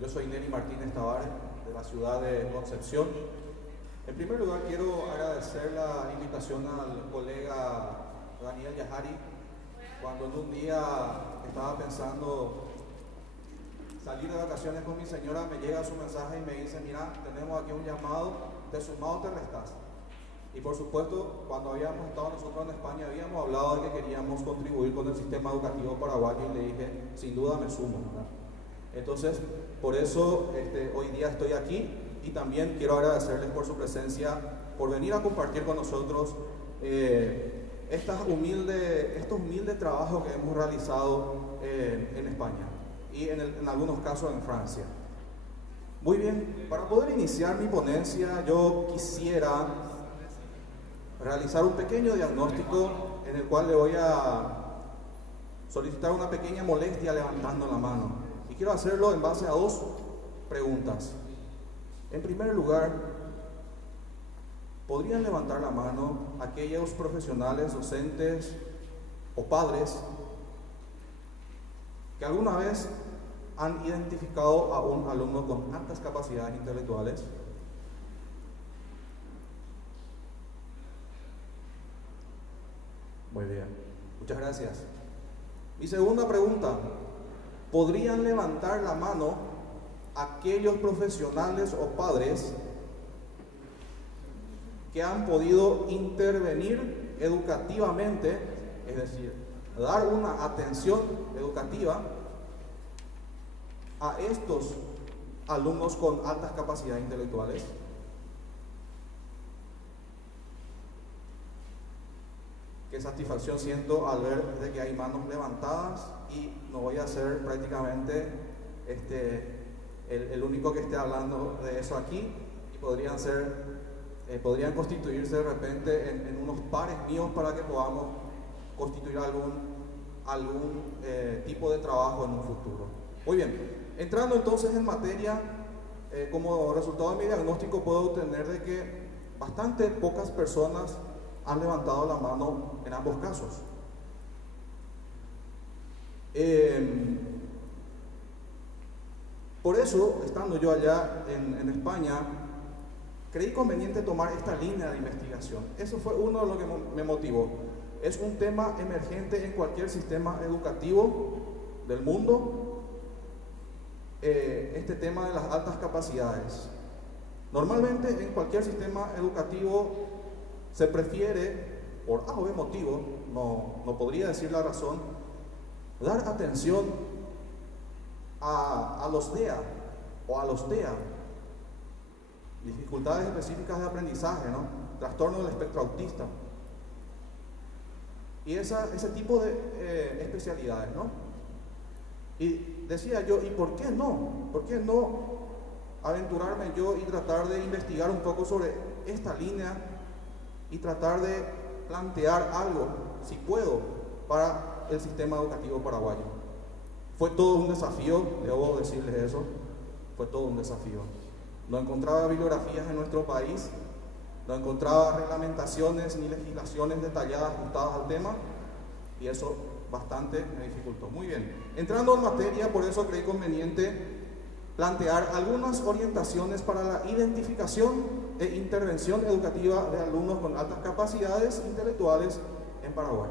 Yo soy Neri Martínez Tavares, de la ciudad de Concepción. En primer lugar, quiero agradecer la invitación al colega Daniel Yahari, cuando en un día estaba pensando salir de vacaciones con mi señora, me llega su mensaje y me dice: mira, tenemos aquí un llamado, te sumás o te restás. Y por supuesto, cuando habíamos estado nosotros en España, habíamos hablado de que queríamos contribuir con el sistema educativo paraguayo y le dije, sin duda me sumo, ¿verdad? Entonces, por eso hoy día estoy aquí y también quiero agradecerles por su presencia, por venir a compartir con nosotros estos humildes trabajos que hemos realizado en España y en algunos casos en Francia. Muy bien, para poder iniciar mi ponencia, yo quisiera realizar un pequeño diagnóstico en el cual le voy a solicitar una pequeña molestia levantando la mano. Y quiero hacerlo en base a dos preguntas. En primer lugar, ¿podrían levantar la mano aquellos profesionales, docentes o padres que alguna vez han identificado a un alumno con altas capacidades intelectuales? Muy bien, muchas gracias. Mi segunda pregunta: ¿podrían levantar la mano aquellos profesionales o padres que han podido intervenir educativamente, es decir, dar una atención educativa a estos alumnos con altas capacidades intelectuales? Qué satisfacción siento al ver de que hay manos levantadas, y no voy a ser prácticamente el único que esté hablando de eso aquí, y podrían constituirse de repente en unos pares míos para que podamos constituir algún tipo de trabajo en un futuro. Muy bien, entrando entonces en materia, como resultado de mi diagnóstico puedo obtener de que bastante pocas personas han levantado la mano en ambos casos. Por eso, estando yo allá en España, creí conveniente tomar esta línea de investigación. Eso fue uno de lo que me motivó. Es un tema emergente en cualquier sistema educativo del mundo, este tema de las altas capacidades. Normalmente en cualquier sistema educativo se prefiere, por A o B motivo, no podría decir la razón, dar atención a los DEA o a los TEA, dificultades específicas de aprendizaje, ¿no? Trastorno del espectro autista, y ese tipo de especialidades, ¿no? Y decía yo, ¿y por qué no? ¿Por qué no aventurarme yo y tratar de investigar un poco sobre esta línea y tratar de plantear algo, si puedo, para el sistema educativo paraguayo? Fue todo un desafío, debo decirles eso, fue todo un desafío. No encontraba bibliografías en nuestro país, no encontraba reglamentaciones ni legislaciones detalladas ajustadas al tema, y eso bastante me dificultó. Muy bien, entrando en materia, por eso creí conveniente plantear algunas orientaciones para la identificación e intervención educativa de alumnos con altas capacidades intelectuales en Paraguay.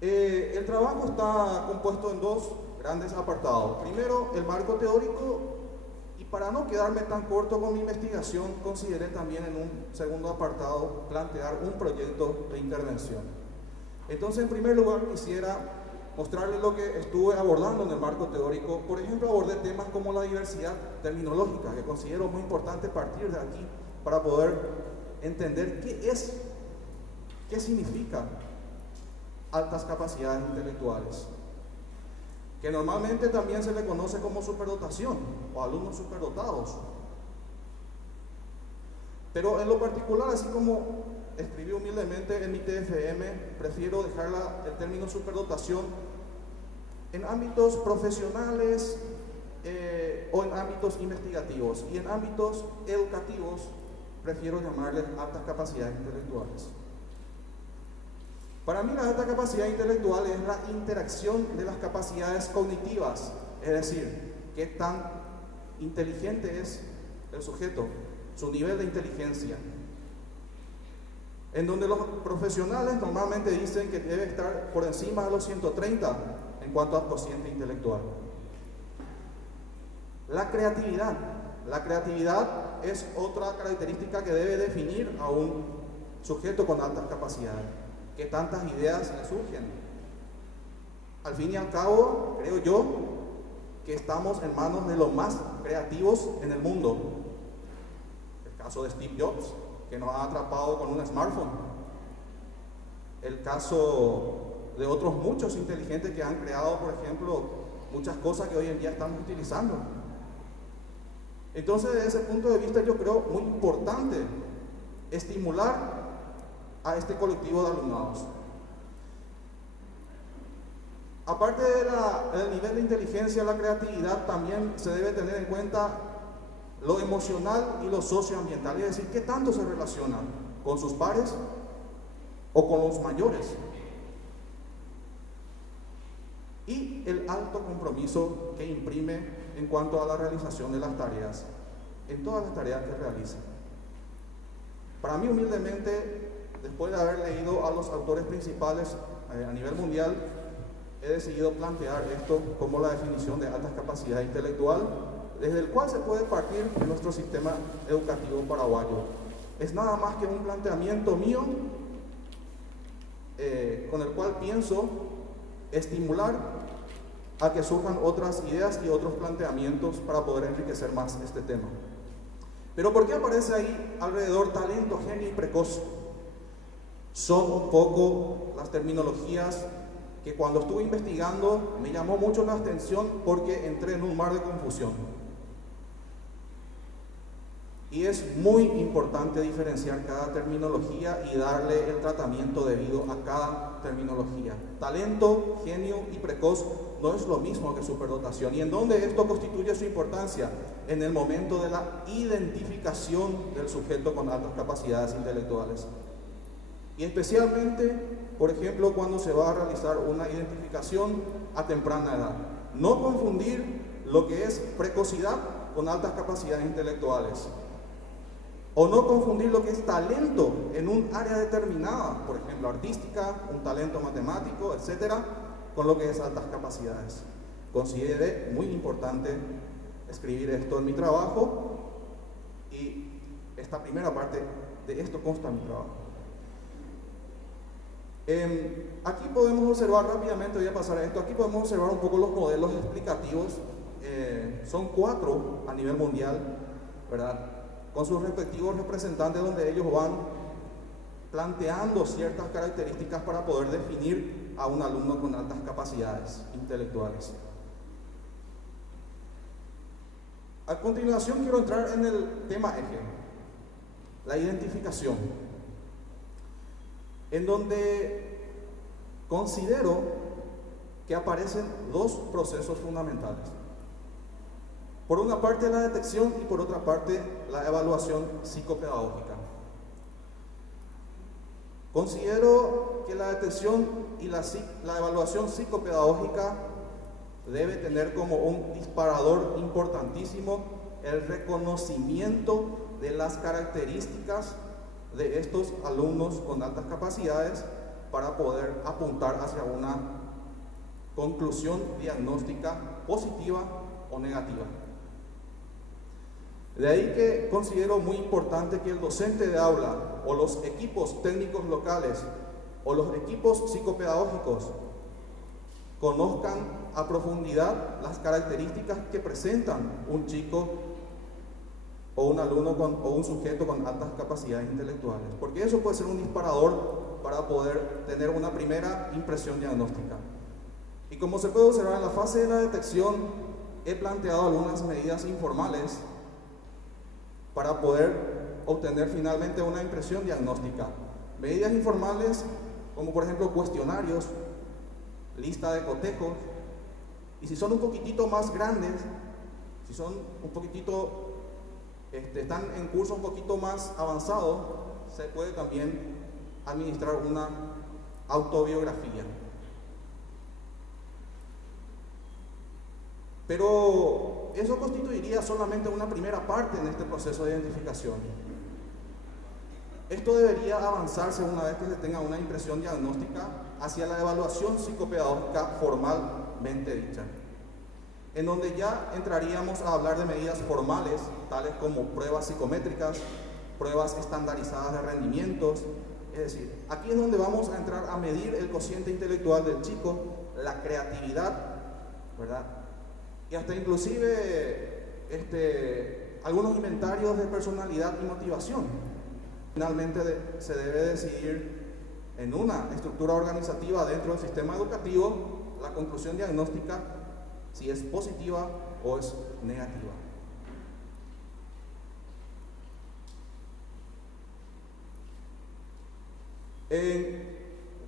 El trabajo está compuesto en dos grandes apartados. Primero, el marco teórico, y para no quedarme tan corto con mi investigación, consideré también en un segundo apartado plantear un proyecto de intervención. Entonces, en primer lugar, quisiera mostrarles lo que estuve abordando en el marco teórico. Por ejemplo, abordé temas como la diversidad terminológica, que considero muy importante partir de aquí para poder entender qué significa altas capacidades intelectuales, que normalmente también se le conoce como superdotación o alumnos superdotados. Pero en lo particular, así como escribí humildemente en mi TFM, prefiero dejar el término superdotación en ámbitos profesionales o en ámbitos investigativos, y en ámbitos educativos prefiero llamarles altas capacidades intelectuales. Para mí la alta capacidad intelectual es la interacción de las capacidades cognitivas Es decir, qué tan inteligente es el sujeto, su nivel de inteligencia. En donde los profesionales normalmente dicen que debe estar por encima de los 130 en cuanto a cociente intelectual. La creatividad. La creatividad es otra característica que debe definir a un sujeto con altas capacidades. ¿Qué tantas ideas le surgen? Al fin y al cabo, creo yo que estamos en manos de los más creativos en el mundo. El caso de Steve Jobs, que nos ha atrapado con un smartphone. El caso de otros muchos inteligentes que han creado, por ejemplo, muchas cosas que hoy en día estamos utilizando. Entonces, desde ese punto de vista, yo creo muy importante estimular a este colectivo de alumnados. Aparte del nivel de inteligencia, la creatividad, también se debe tener en cuenta lo emocional y lo socioambiental, es decir, qué tanto se relacionan con sus pares o con los mayores. Y el alto compromiso que imprime en cuanto a la realización de las tareas, en todas las tareas que realiza. Para mí, humildemente, después de haber leído a los autores principales a nivel mundial, he decidido plantear esto como la definición de altas capacidades intelectual, desde el cual se puede partir en nuestro sistema educativo paraguayo. Es nada más que un planteamiento mío con el cual pienso estimular a que surjan otras ideas y otros planteamientos para poder enriquecer más este tema. Pero ¿por qué aparece ahí alrededor talento, genio y precoz? Son un poco las terminologías que cuando estuve investigando me llamó mucho la atención porque entré en un mar de confusión. Y es muy importante diferenciar cada terminología y darle el tratamiento debido a cada terminología. Talento, genio y precoz no es lo mismo que superdotación. ¿Y en dónde esto constituye su importancia? En el momento de la identificación del sujeto con altas capacidades intelectuales. Y especialmente, por ejemplo, cuando se va a realizar una identificación a temprana edad. No confundir lo que es precocidad con altas capacidades intelectuales. O no confundir lo que es talento en un área determinada, por ejemplo, artística, un talento matemático, etcétera, con lo que es altas capacidades. Consideré muy importante escribir esto en mi trabajo y esta primera parte de esto consta en mi trabajo. Aquí podemos observar rápidamente, voy a pasar a esto, aquí podemos observar un poco los modelos explicativos. Son 4 a nivel mundial, ¿verdad? Con sus respectivos representantes, donde ellos van planteando ciertas características para poder definir a un alumno con altas capacidades intelectuales. A continuación quiero entrar en el tema eje, la identificación, en donde considero que aparecen 2 procesos fundamentales. Por una parte la detección y por otra parte la evaluación psicopedagógica. Considero que la detección y la evaluación psicopedagógica debe tener como un disparador importantísimo el reconocimiento de las características de estos alumnos con altas capacidades para poder apuntar hacia una conclusión diagnóstica positiva o negativa. De ahí que considero muy importante que el docente de aula o los equipos técnicos locales o los equipos psicopedagógicos conozcan a profundidad las características que presentan un chico o un alumno o un sujeto con altas capacidades intelectuales, porque eso puede ser un disparador para poder tener una primera impresión diagnóstica. Y como se puede observar en la fase de la detección, he planteado algunas medidas informales para poder obtener finalmente una impresión diagnóstica. Medidas informales como por ejemplo cuestionarios, lista de cotejos, y si son un poquitito más grandes, si son un poquitito, están en curso un poquito más avanzado, se puede también administrar una autobiografía. Pero eso constituiría solamente una primera parte en este proceso de identificación. Esto debería avanzarse una vez que se tenga una impresión diagnóstica hacia la evaluación psicopedagógica formalmente dicha, en donde ya entraríamos a hablar de medidas formales, tales como pruebas psicométricas, pruebas estandarizadas de rendimientos. Es decir, aquí es donde vamos a entrar a medir el cociente intelectual del chico, la creatividad, ¿verdad? Y hasta inclusive algunos inventarios de personalidad y motivación. Finalmente se debe decidir en una estructura organizativa dentro del sistema educativo la conclusión diagnóstica, si es positiva o es negativa.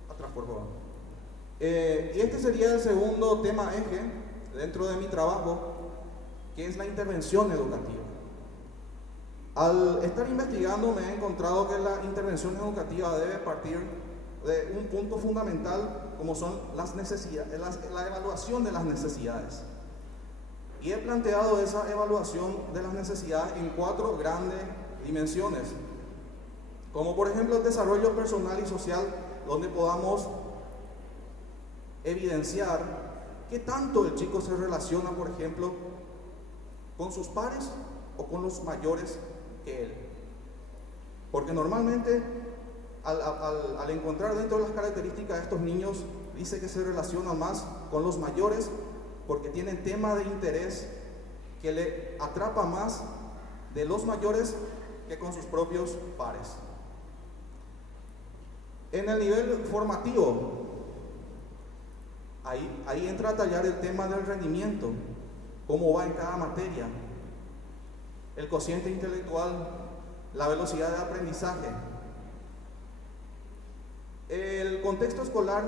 Atrás, por favor. Y este sería el segundo tema eje dentro de mi trabajo, que es la intervención educativa. Al estar investigando me he encontrado que la intervención educativa debe partir de un punto fundamental, como son las necesidades, la evaluación de las necesidades. Y he planteado esa evaluación de las necesidades en 4 grandes dimensiones, como por ejemplo el desarrollo personal y social, donde podamos evidenciar qué tanto el chico se relaciona, por ejemplo, con sus pares o con los mayores que él. Porque normalmente al encontrar dentro de las características de estos niños, dice que se relacionan más con los mayores porque tienen tema de interés que le atrapa más de los mayores que con sus propios pares. En el nivel formativo, ahí entra a tallar el tema del rendimiento, cómo va en cada materia, el cociente intelectual, la velocidad de aprendizaje, el contexto escolar,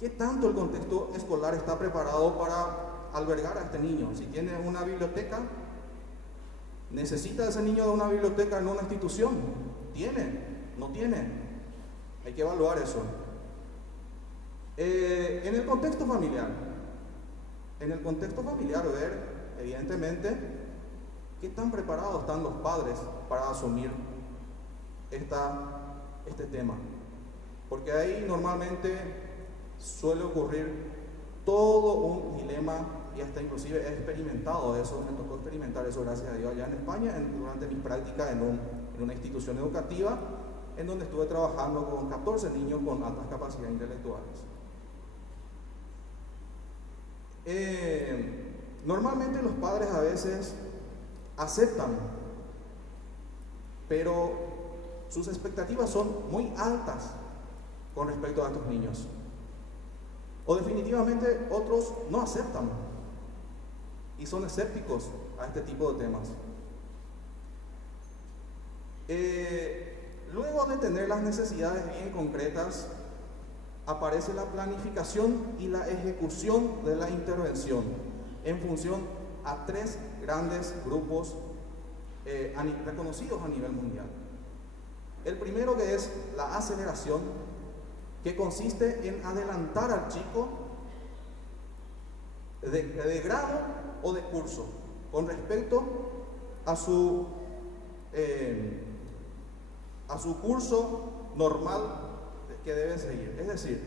qué tanto el contexto escolar está preparado para albergar a este niño. Si tiene una biblioteca, ¿necesita ese niño de una biblioteca en una institución? ¿Tiene? ¿No tiene? Hay que evaluar eso. En el contexto familiar, ver, evidentemente, qué tan preparados están los padres para asumir este tema. Porque ahí normalmente suele ocurrir todo un dilema, y hasta inclusive he experimentado eso, me tocó experimentar eso, gracias a Dios, allá en España, durante mi práctica en una institución educativa, en donde estuve trabajando con 14 niños con altas capacidades intelectuales. Normalmente los padres a veces aceptan, pero sus expectativas son muy altas con respecto a estos niños. O definitivamente otros no aceptan y son escépticos a este tipo de temas. Luego de tener las necesidades bien concretas, aparece la planificación y la ejecución de la intervención en función a 3 grandes grupos reconocidos a nivel mundial. El primero, que es la aceleración, que consiste en adelantar al chico de grado o de curso con respecto a su curso normal que debe seguir. Es decir,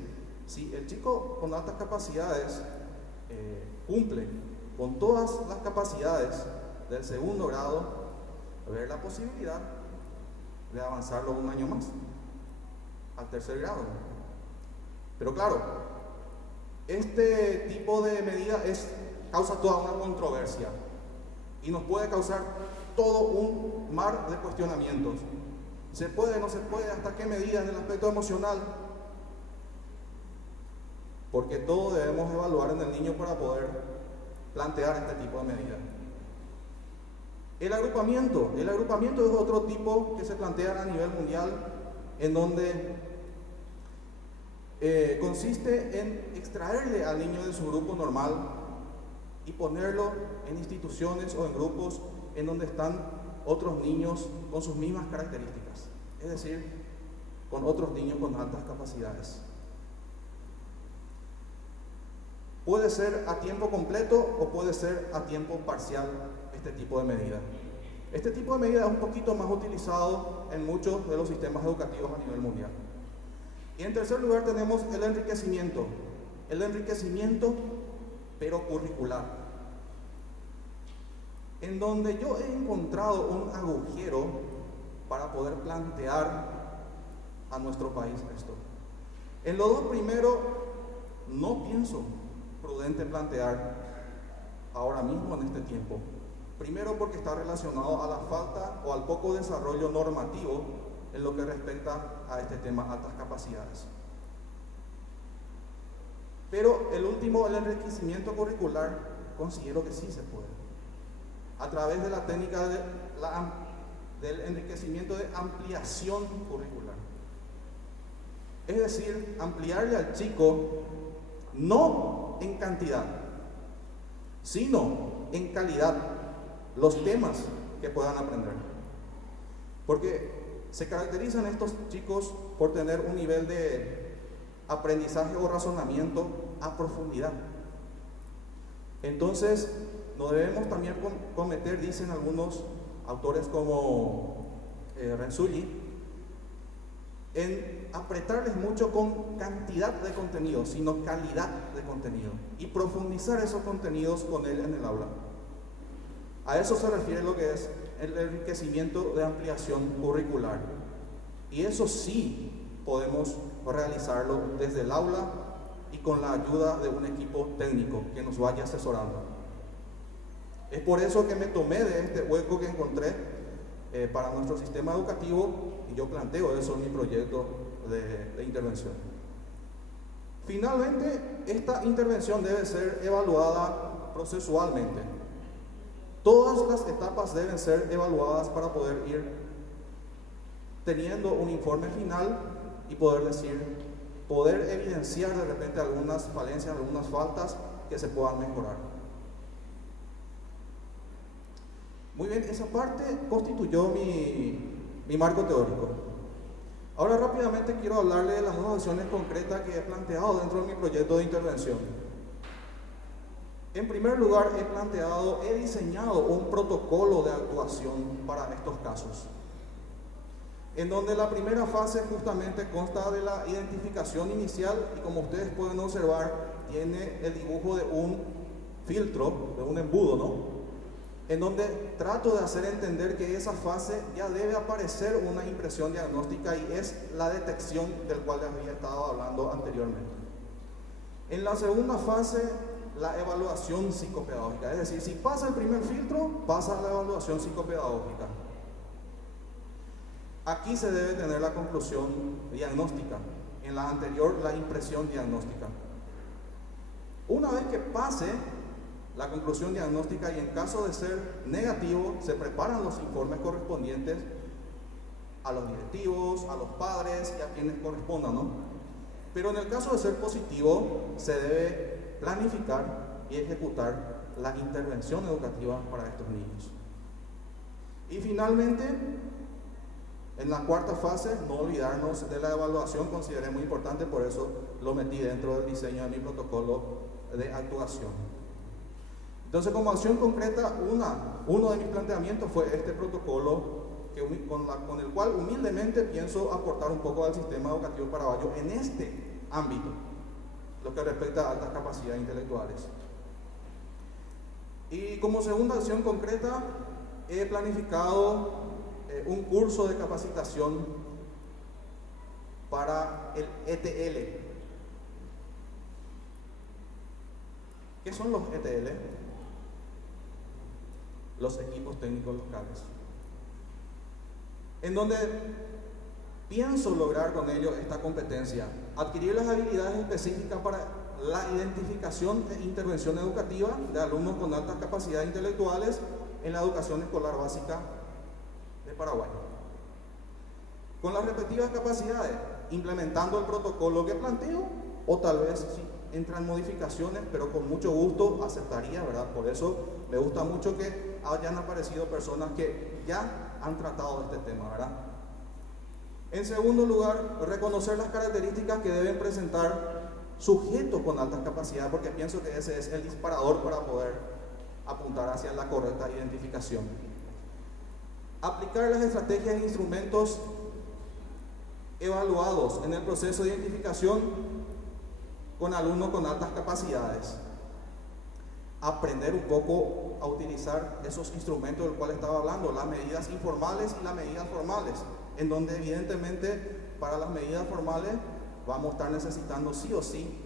si el chico con altas capacidades cumple con todas las capacidades del segundo grado, haber la posibilidad de avanzarlo un año más al tercer grado. Pero claro, este tipo de medida causa toda una controversia y nos puede causar todo un mar de cuestionamientos. ¿Se puede, no se puede? ¿Hasta qué medida en el aspecto emocional? Porque todo debemos evaluar en el niño para poder plantear este tipo de medidas. El agrupamiento es otro tipo que se plantea a nivel mundial, en donde consiste en extraerle al niño de su grupo normal y ponerlo en instituciones o en grupos en donde están otros niños con sus mismas características, es decir, con otros niños con altas capacidades. Puede ser a tiempo completo o puede ser a tiempo parcial este tipo de medida. Este tipo de medida es un poquito más utilizado en muchos de los sistemas educativos a nivel mundial. Y en tercer lugar tenemos el enriquecimiento. El enriquecimiento, pero curricular. En donde yo he encontrado un agujero para poder plantear a nuestro país esto. En los dos primeros, no pienso prudente plantear ahora mismo en este tiempo. Primero porque está relacionado a la falta o al poco desarrollo normativo en lo que respecta a este tema, altas capacidades. Pero el último, el enriquecimiento curricular, considero que sí se puede. A través de la técnica del enriquecimiento de ampliación curricular. Es decir, ampliarle al chico no en cantidad, sino en calidad los temas que puedan aprender. Porque se caracterizan estos chicos por tener un nivel de aprendizaje o razonamiento a profundidad. Entonces, no debemos también cometer, dicen algunos autores como Renzulli, en apretarles mucho con cantidad de contenido, sino calidad de contenido, y profundizar esos contenidos con él en el aula. A eso se refiere lo que es el enriquecimiento de ampliación curricular. Y eso sí podemos realizarlo desde el aula y con la ayuda de un equipo técnico que nos vaya asesorando. Es por eso que me tomé de este hueco que encontré para nuestro sistema educativo y yo planteo eso en mi proyecto de intervención. Finalmente, esta intervención debe ser evaluada procesualmente. Todas las etapas deben ser evaluadas para poder ir teniendo un informe final y poder evidenciar de repente algunas falencias, algunas faltas que se puedan mejorar. Muy bien, esa parte constituyó mi marco teórico. Ahora rápidamente quiero hablarle de las dos acciones concretas que he planteado dentro de mi proyecto de intervención. En primer lugar, he diseñado un protocolo de actuación para estos casos, en donde la primera fase justamente consta de la identificación inicial y, como ustedes pueden observar, tiene el dibujo de un filtro, de un embudo, ¿no? En donde trato de hacer entender que esa fase ya debe aparecer una impresión diagnóstica y es la detección del cual les había estado hablando anteriormente. En la segunda fase, la evaluación psicopedagógica, es decir, si pasa el primer filtro, pasa la evaluación psicopedagógica. Aquí se debe tener la conclusión diagnóstica, en la anterior la impresión diagnóstica. Una vez que pase la conclusión diagnóstica y en caso de ser negativo, se preparan los informes correspondientes a los directivos, a los padres y a quienes correspondan, ¿no? Pero en el caso de ser positivo, se debe planificar y ejecutar la intervención educativa para estos niños. Y finalmente, en la cuarta fase, no olvidarnos de la evaluación, consideré muy importante, por eso lo metí dentro del diseño de mi protocolo de actuación. Entonces, como acción concreta, uno de mis planteamientos fue este protocolo con el cual humildemente pienso aportar un poco al sistema educativo paraguayo en este ámbito, lo que respecta a altas capacidades intelectuales. Y como segunda acción concreta, he planificado un curso de capacitación para el ETL. ¿Qué son los ETL? Los equipos técnicos locales, en donde pienso lograr con ello esta competencia, adquirir las habilidades específicas para la identificación e intervención educativa de alumnos con altas capacidades intelectuales en la educación escolar básica de Paraguay. Con las respectivas capacidades, implementando el protocolo que planteo, o tal vez sí, entran modificaciones, pero con mucho gusto aceptaría, ¿verdad? Por eso me gusta mucho que hayan aparecido personas que ya han tratado este tema, ¿verdad? En segundo lugar, reconocer las características que deben presentar sujetos con altas capacidades, porque pienso que ese es el disparador para poder apuntar hacia la correcta identificación. Aplicar las estrategias e instrumentos evaluados en el proceso de identificación con alumnos con altas capacidades. Aprender un poco a utilizar esos instrumentos del cual estaba hablando, las medidas informales y las medidas formales, en donde evidentemente para las medidas formales vamos a estar necesitando sí o sí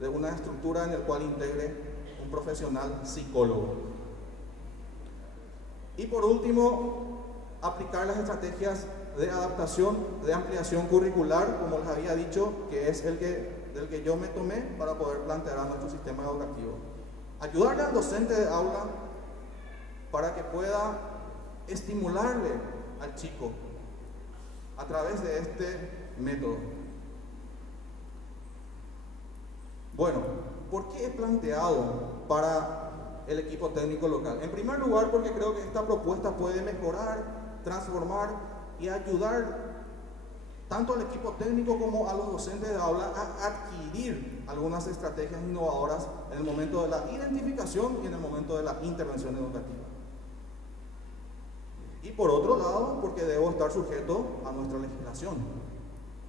de una estructura en la cual integre un profesional psicólogo. Y por último, aplicar las estrategias de adaptación, de ampliación curricular, como les había dicho, que es del que yo me tomé para poder plantear a nuestro sistema educativo. Ayudarle al docente de aula para que pueda estimularle al chico a través de este método. Bueno, ¿por qué he planteado para el equipo técnico local? En primer lugar, porque creo que esta propuesta puede mejorar, transformar y ayudar tanto al equipo técnico como a los docentes de aula a adquirir algunas estrategias innovadoras en el momento de la identificación y en el momento de la intervención educativa. Y por otro lado, porque debo estar sujeto a nuestra legislación.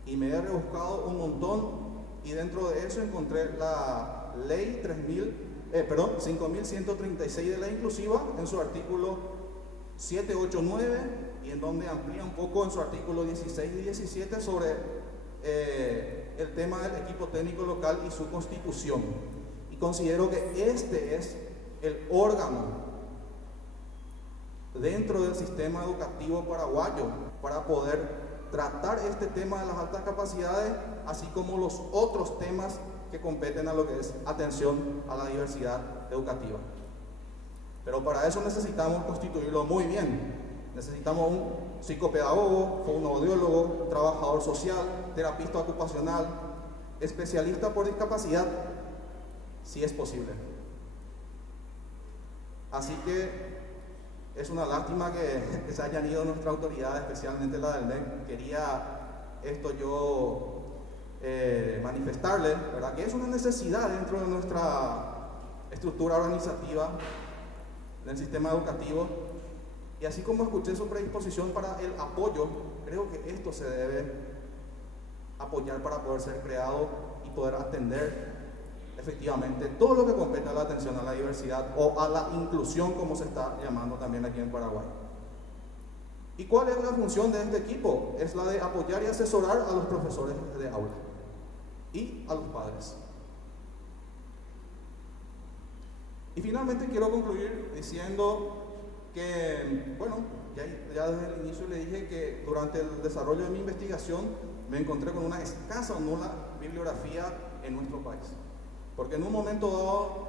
Y me he rebuscado un montón y dentro de eso encontré la ley 5136 de la inclusiva en su artículo 789 y en donde amplía un poco en su artículo 16 y 17 sobre el tema del equipo técnico local y su constitución. Y considero que este es el órgano dentro del sistema educativo paraguayo para poder tratar este tema de las altas capacidades, así como los otros temas que competen a lo que es atención a la diversidad educativa. Pero para eso necesitamos constituirlo muy bien. Necesitamos un psicopedagogo, fonoaudiólogo, trabajador social, terapista ocupacional, especialista por discapacidad, si es posible. Así que es una lástima que se hayan ido nuestras autoridades, especialmente la del MEC. Quería esto yo manifestarle, ¿verdad?, que es una necesidad dentro de nuestra estructura organizativa del sistema educativo. Y así como escuché su predisposición para el apoyo, creo que esto se debe apoyar para poder ser creado y poder atender efectivamente todo lo que compete a la atención a la diversidad o a la inclusión, como se está llamando también aquí en Paraguay. ¿Y cuál es la función de este equipo? Es la de apoyar y asesorar a los profesores de aula y a los padres. Y finalmente quiero concluir diciendo que, bueno, ya desde el inicio le dije que durante el desarrollo de mi investigación me encontré con una escasa o nula bibliografía en nuestro país. Porque en un momento dado,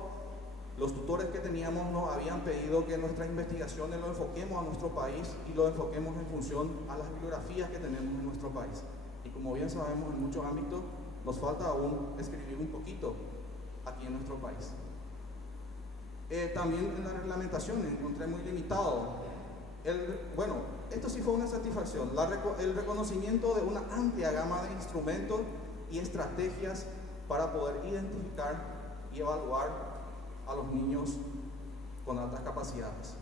los tutores que teníamos nos habían pedido que nuestras investigaciones lo enfoquemos a nuestro país y lo enfoquemos en función a las bibliografías que tenemos en nuestro país. Y como bien sabemos, en muchos ámbitos nos falta aún escribir un poquito aquí en nuestro país. También en la reglamentación encontré muy limitado. Bueno, esto sí fue una satisfacción, el reconocimiento de una amplia gama de instrumentos y estrategias para poder identificar y evaluar a los niños con altas capacidades.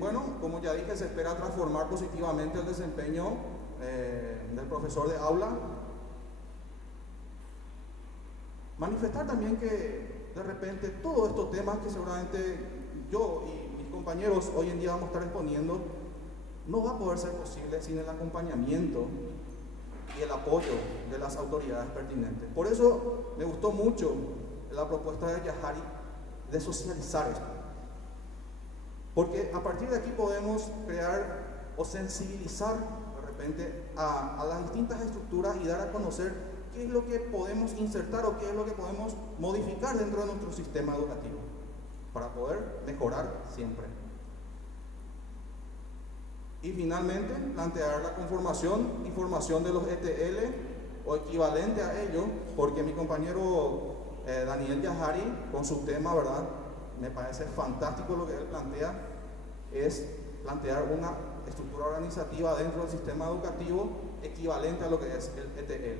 Bueno, como ya dije, se espera transformar positivamente el desempeño del profesor de aula. Manifestar también que de repente todos estos temas que seguramente yo y mis compañeros hoy en día vamos a estar exponiendo, no va a poder ser posible sin el acompañamiento y el apoyo de las autoridades pertinentes. Por eso me gustó mucho la propuesta de Yahari de socializar esto. Porque a partir de aquí podemos crear o sensibilizar de repente a las distintas estructuras y dar a conocer qué es lo que podemos insertar o qué es lo que podemos modificar dentro de nuestro sistema educativo para poder mejorar siempre. Y finalmente, plantear la conformación y formación de los ETL o equivalente a ello, porque mi compañero Daniel Yahari, con su tema, ¿verdad?, me parece fantástico lo que él plantea, es plantear una estructura organizativa dentro del sistema educativo equivalente a lo que es el ETL.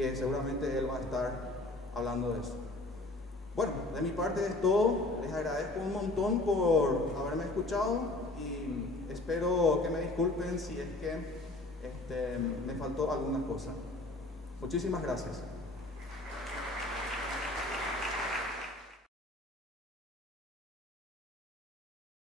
que seguramente él va a estar hablando de eso. Bueno, de mi parte es todo. Les agradezco un montón por haberme escuchado y espero que me disculpen si es que me faltó alguna cosa. Muchísimas gracias.